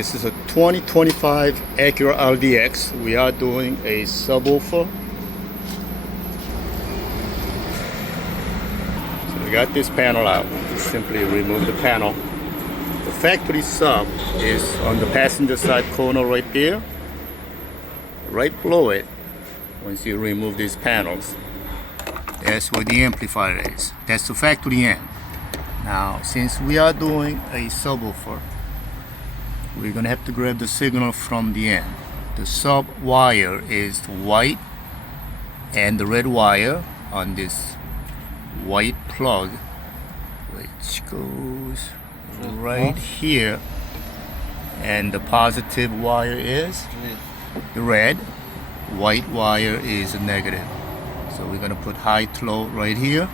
This is a 2025 Acura RDX. We are doing a subwoofer. So we got this panel out. Just simply remove the panel. The factory sub is on the passenger side corner right there. Right below it, once you remove these panels, that's where the amplifier is. That's the factory end. Now, since we are doing a subwoofer, we're gonna have to grab the signal from the end. The sub wire is white, and the red wire on this white plug, which goes right here, and the positive wire is the red, white wire is a negative. So we're gonna put high to low right here.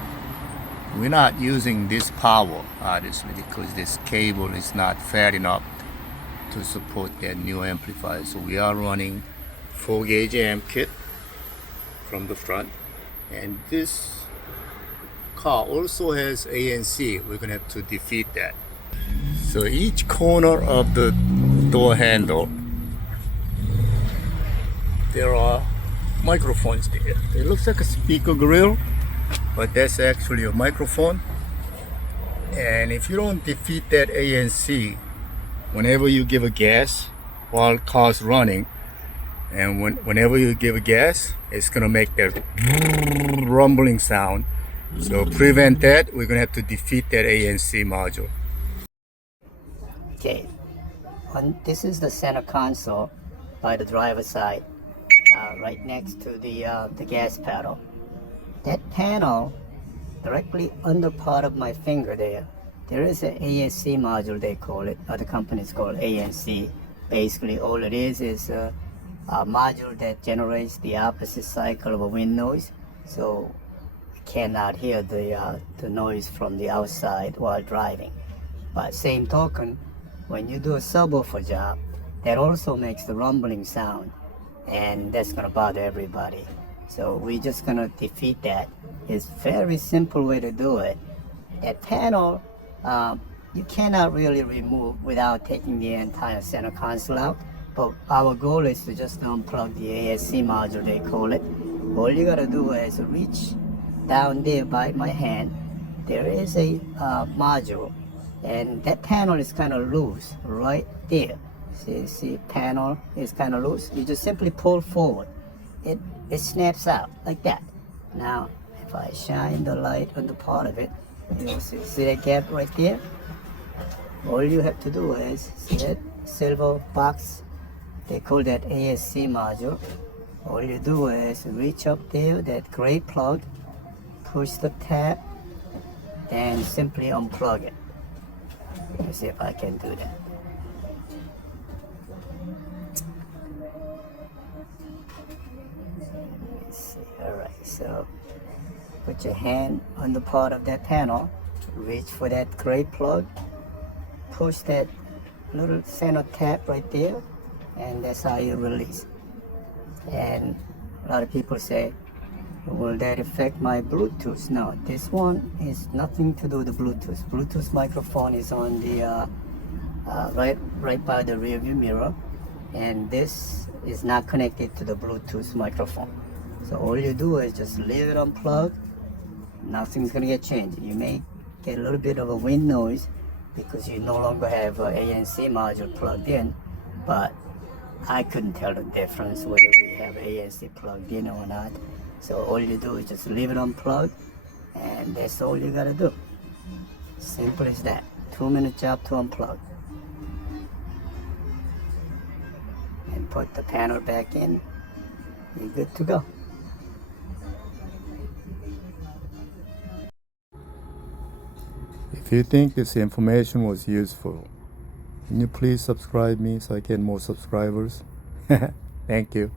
We're not using this power obviously because this cable is not fat enough to support that new amplifier. So we are running 4-gauge amp kit from the front, and this car also has ANC. We're gonna have to defeat that. So each corner of the door handle, there are microphones there. It looks like a speaker grill, but that's actually a microphone. And if you don't defeat that ANC, whenever you give a gas while car's running, and whenever you give a gas, it's gonna make that rumbling sound. So prevent that, we're gonna have to defeat that ANC module. Okay, this is the center console by the driver's side, right next to the gas pedal. That panel, directly under part of my finger there is an ASC module, they call it. Other companies call it ANC. Basically, all it is a module that generates the opposite cycle of a wind noise, so you cannot hear the noise from the outside while driving. But same token, when you do a subwoofer job, that also makes the rumbling sound, and that's gonna bother everybody. So we're just gonna defeat that. It's very simple way to do it. That panel, you cannot really remove without taking the entire center console out, but our goal is to just unplug the ASC module, they call it. All you gotta do is reach down there by my hand. There is a module, and that panel is kind of loose right there. See, panel is kind of loose. You just simply pull forward. It snaps out like that. Now, if I shine the light on the part of it, you'll see that gap right there? All you have to do is, see that silver box? They call that ASC module. All you do is reach up there, that gray plug, push the tab, and simply unplug it. Let me see if I can do that. Alright, so put your hand on the part of that panel, reach for that gray plug, push that little center tap right there, and that's how you release. And a lot of people say, will that affect my Bluetooth? No, this one is nothing to do with the Bluetooth. Bluetooth microphone is on the right by the rear view mirror, and this is not connected to the Bluetooth microphone. So all you do is just leave it unplugged. Nothing's gonna get changed. You may get a little bit of a wind noise because you no longer have an ANC module plugged in, but I couldn't tell the difference whether we have ANC plugged in or not. So all you do is just leave it unplugged, and that's all you gotta do. Simple as that. 2-minute job to unplug. And put the panel back in. You're good to go. If you think this information was useful, can you please subscribe me so I get more subscribers? Thank you.